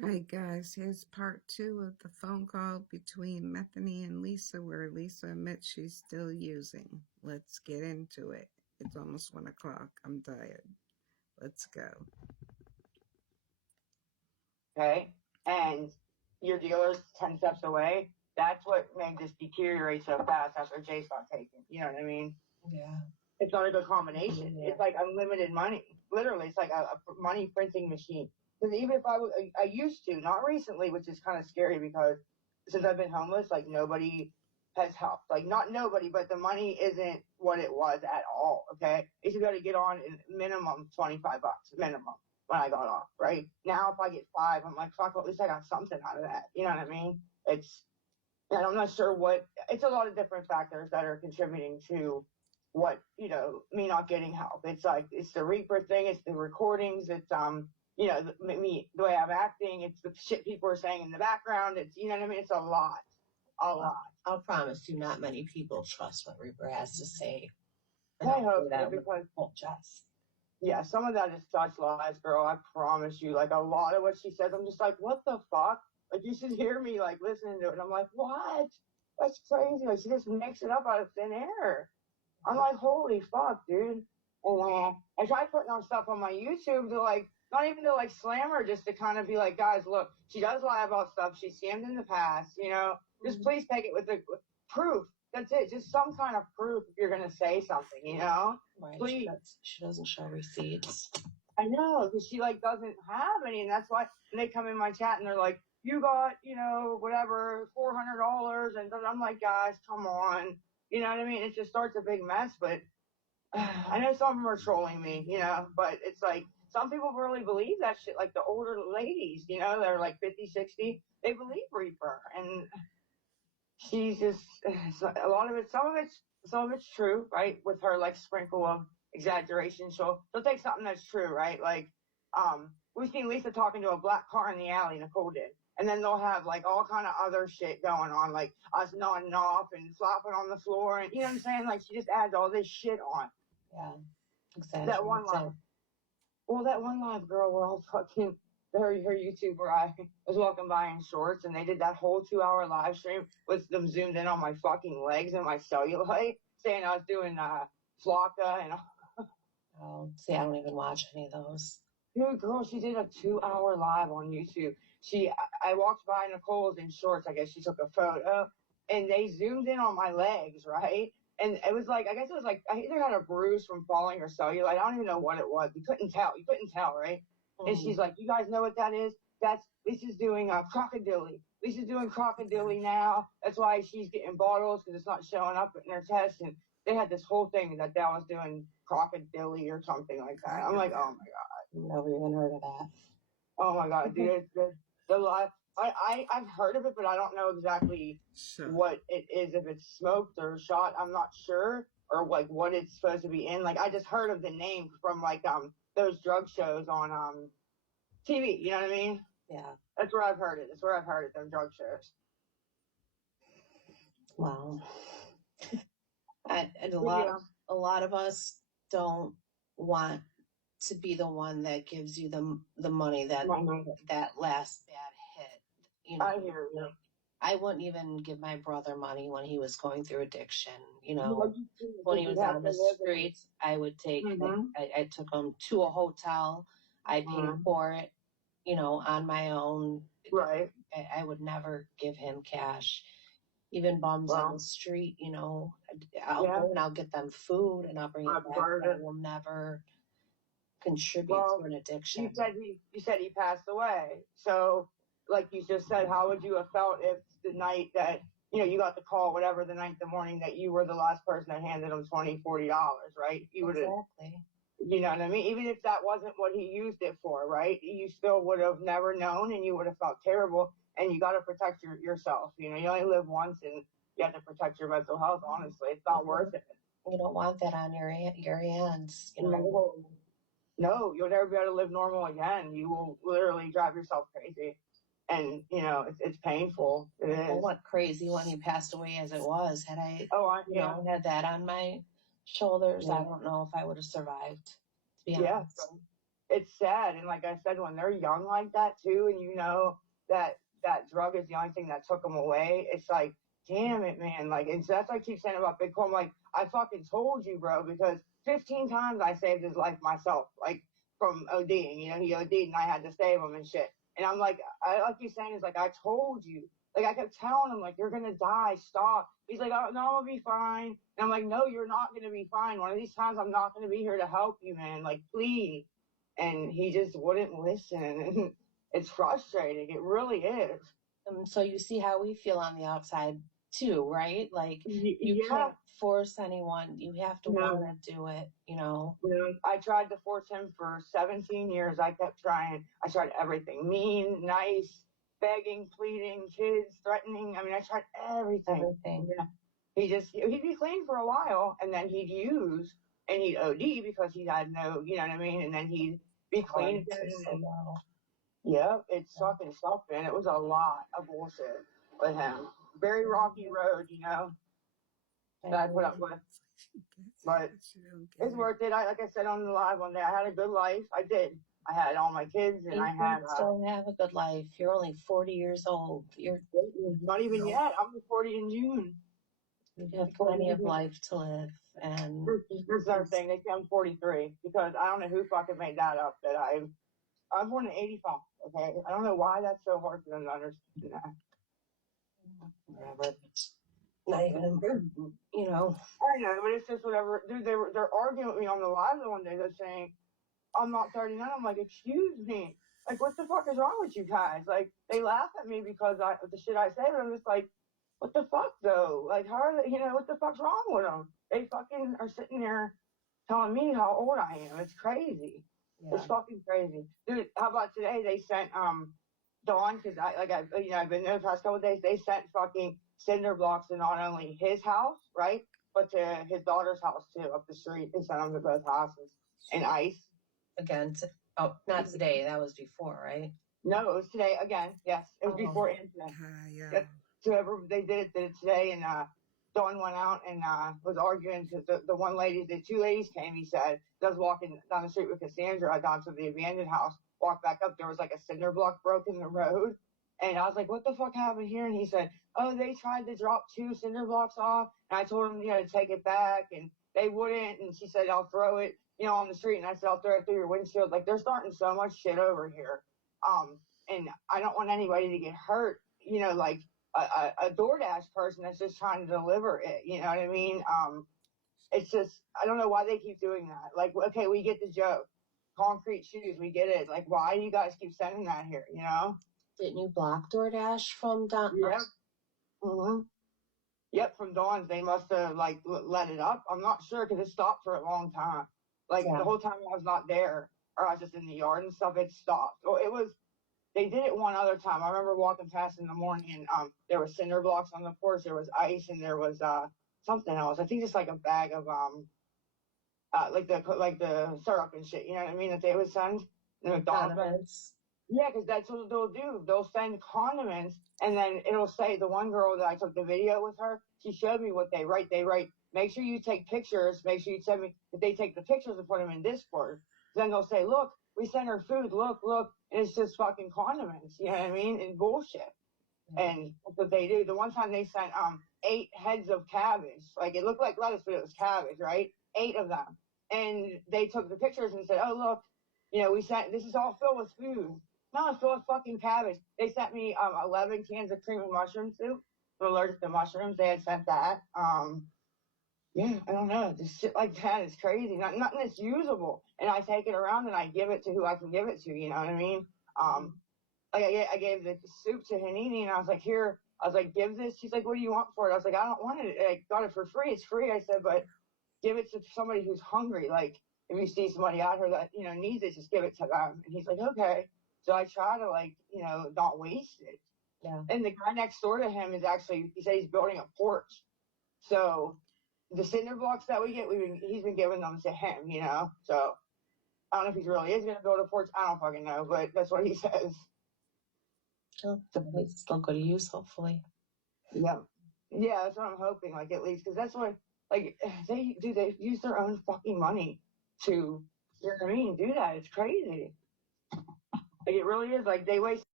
right, guys, here's part 2 of the phone call between Methany and Lisa, where Lisa admits she's still using. Let's get into it. It's almost 1 o'clock. I'm tired. Let's go. Okay, and your dealer's 10 steps away. That's what made this deteriorate so fast after Jay stopped taking. You know what I mean? Yeah. It's not a good combination. Yeah. It's like unlimited money. Literally, it's like a money printing machine. Because even if I used to, not recently, which is kind of scary because since I've been homeless, like nobody has helped. Like not nobody, but the money isn't what it was at all. Okay, I used to be able to get on in minimum $25 minimum when I got off. Right now, if I get 5, I'm like, fuck. Well, at least I got something out of that. You know what I mean? And I'm not sure what. It's a lot of different factors that are contributing to what, me not getting help. It's like, it's the Reaper thing, it's the recordings, it's, the way I'm acting, it's the shit people are saying in the background, it's, you know what I mean? It's a lot. I'll promise you not many people trust what Reaper has to say. I hope so, because, Jess. Yeah, some of that is such lies, girl, I promise you. Like, a lot of what she says, I'm just like, what the fuck? Like, you should hear me, like, listening to it, and I'm like, what? That's crazy. Like, she just makes it up out of thin air. I'm like, holy fuck, dude. And I tried putting on stuff on my YouTube to like, not even to like slam her, just to kind of be like, guys, look, she does lie about stuff. She scammed in the past, just please take it with the proof. That's it. Just some kind of proof if you're going to say something, Right. Please. She doesn't show receipts. I know, because she like doesn't have any. And that's why when they come in my chat and they're like, you got, whatever, $400. And I'm like, guys, come on. You know what I mean? It just starts a big mess, but I know some of them are trolling me, but it's like, some people really believe that shit, like the older ladies, they're like 50, 60, they believe Reaper, and she's just, a lot of it, some of it's true, right, with her, like, sprinkle of exaggeration, she'll take something that's true, right, like, we've seen Lisa talking to a black car in the alley, Nicole did, and then they'll have, like, all kind of other shit going on, like, us nodding off and flopping on the floor, and, you know what I'm saying, like, she just adds all this shit on. Yeah, exactly. That one live. Well, that one live girl where I was fucking her YouTube where I was walking by in shorts and they did that whole 2-hour live stream with them zoomed in on my fucking legs and my cellulite, saying I was doing flocka and. Oh, see, I don't even watch any of those. Dude, girl, she did a 2-hour live on YouTube. I walked by Nicole's in shorts. I guess she took a photo, and they zoomed in on my legs, right? And it was like, I guess it was like, I either had a bruise from falling or cellulite. I don't even know what it was. You couldn't tell, right? Mm-hmm. And she's like, you guys know what that is? Lisa's doing crocodile. Lisa's doing crocodile now. That's why she's getting bottles, because it's not showing up in her test. And they had this whole thing that was doing crocodile or something like that. I'm like, oh my God. Never even heard of that. Oh my God, dude, it's good. The live, I've heard of it, but I don't know exactly what it is. If it's smoked or shot, I'm not sure, or like what it's supposed to be in. Like I just heard of the name from like those drug shows on TV. You know what I mean? Yeah. That's where I've heard it. Them drug shows. Wow. And a lot of us don't want to be the one that gives you the money that last bad hit. I hear you. I wouldn't even give my brother money when he was going through addiction. When he was on the streets, I would take. Mm-hmm. I took him to a hotel. I paid for it. On my own. Right. I would never give him cash. Even bums on the street, I'll go and I'll get them food and I'll bring it back. But I will never contribute to an addiction. You said he passed away. So, like you just said, how would you have felt if the night that you got the call, the morning that you were the last person that handed him $20, $40, right? You would have. Exactly. You know what I mean? Even if that wasn't what he used it for, right? You still would have never known, and you would have felt terrible. And you got to protect yourself. You only live once, and you have to protect your mental health. Honestly, it's not worth it. You don't want that on your hands. No, you'll never be able to live normal again. You will literally drive yourself crazy, and it's painful. It is. I went crazy when he passed away, as it was. Had I, had that on my shoulders, I don't know if I would have survived. To be honest. it's sad. And like I said, when they're young like that too, and you know that that drug is the only thing that took them away, it's like, damn it, man. Like, and so that's what I keep saying about Bitcoin. I'm like, I fucking told you, bro, because 15 times I saved his life myself, like from ODing. You know, he OD'd and I had to save him and shit. And I'm like, I like you saying is like, I told you. Like I kept telling him, like, you're gonna die, stop. He's like, oh no, I'll be fine. And I'm like, no, you're not gonna be fine. One of these times I'm not gonna be here to help you, man. Like, please. And he just wouldn't listen. And it's frustrating. It really is. So you see how we feel on the outside too, right? Like you can't force anyone. You have to want to do it, you know. I tried to force him for 17 years. I kept trying. I tried everything. Mean, nice, begging, pleading, kids, threatening. I mean, I tried everything. Yeah. He'd be clean for a while and then he'd use and he'd OD because he had no, you know what I mean? And then he'd be clean again. Yep, it's fucking sucked, man. It was a lot of bullshit with him. Very rocky road, you know, that I put up with. But it's worth it. Like I said on the live one day, I had a good life. I did. I had all my kids, and I had. Still have a good life. You're only 40 years old. You're not even yet. I'm 40 in June. You have plenty of life to live, and this is our thing. They say I'm 43 because I don't know who fucking made that up. That I'm born in 85. Okay, I don't know why that's so hard for them to understand that. Whatever. Not even important, you know. I know, but it's just whatever. Dude, they're arguing with me on the live the one day. They're saying I'm not 39. I'm like, excuse me. Like, what the fuck is wrong with you guys? Like, they laugh at me because the shit I say, but I'm just like, what the fuck though? Like, how are they? You know, what the fuck's wrong with them? They fucking are sitting there telling me how old I am. It's crazy. Yeah. It's fucking crazy, dude. How about today? They sent Dawn, because I've been there the past couple of days. They sent fucking cinder blocks to not only his house, right, but to his daughter's house too, up the street. They sent them to both houses, and ice. Again, not today. That was before, right? No, it was today again. Yes, it was before and today. Yeah. Yep. So they did it today, and Dawn went out and was arguing because the two ladies came. He said, I was walking down the street with Cassandra. I got to the abandoned house, walked back up. There was like a cinder block broke in the road. And I was like, what the fuck happened here? And he said, oh, they tried to drop 2 cinder blocks off. And I told them, to take it back. And they wouldn't. And she said, I'll throw it, on the street. And I said, I'll throw it through your windshield. Like, they're starting so much shit over here. And I don't want anybody to get hurt, like a DoorDash person that's just trying to deliver it. You know what I mean? It's just, I don't know why they keep doing that. Like, okay, we get the joke. Concrete shoes, we get it. Like, why do you guys keep sending that here, Didn't you block DoorDash from Dawn? Yep. Mm-hmm. Yep, from Dawn's. They must have, let it up. I'm not sure because it stopped for a long time. The whole time I was not there, or I was just in the yard and stuff, it stopped. Well, they did it one other time. I remember walking past in the morning and there was cinder blocks on the porch, there was ice, and there was something else. I think just like a bag of like the syrup and shit, you know what I mean, that they would send the McDonald's. Yeah, because that's what they'll do. They'll send condiments, and then it'll say, the one girl that I took the video with her, she showed me what they write. They write, make sure you take pictures. Make sure you send me, that they take the pictures and put them in Discord. Then they'll say, look, we sent her food. Look. And it's just fucking condiments. You know what I mean? And bullshit. And that's what they do. The one time they sent 8 heads of cabbage. Like, it looked like lettuce, but it was cabbage, right? 8 of them. And they took the pictures and said, oh, look, we sent, this is all filled with food. No, it's filled with fucking cabbage. They sent me 11 cans of cream and mushroom soup. I'm allergic to mushrooms. They had sent that. Yeah, I don't know. Just shit like that is crazy. Nothing that's usable. And I take it around and I give it to who I can give it to. You know what I mean? I gave the soup to Hanini and I was like, here. I was like, give this. She's like, what do you want for it? I was like, I don't want it. I got it for free. It's free. I said, but give it to somebody who's hungry. Like, if you see somebody out here that, needs it, just give it to them. And he's like, okay. So I try to not waste it. Yeah. And the guy next door to him is actually, he said he's building a porch. So the cinder blocks that we get, he's been giving them to him, So I don't know if he really is going to build a porch. I don't fucking know, but that's what he says. Oh, it's still go to use, hopefully. Yeah. Yeah, that's what I'm hoping, at least, because that's what, they use their own fucking money to You know what I mean? Do that. It's crazy. Like, it really is. Like, they waste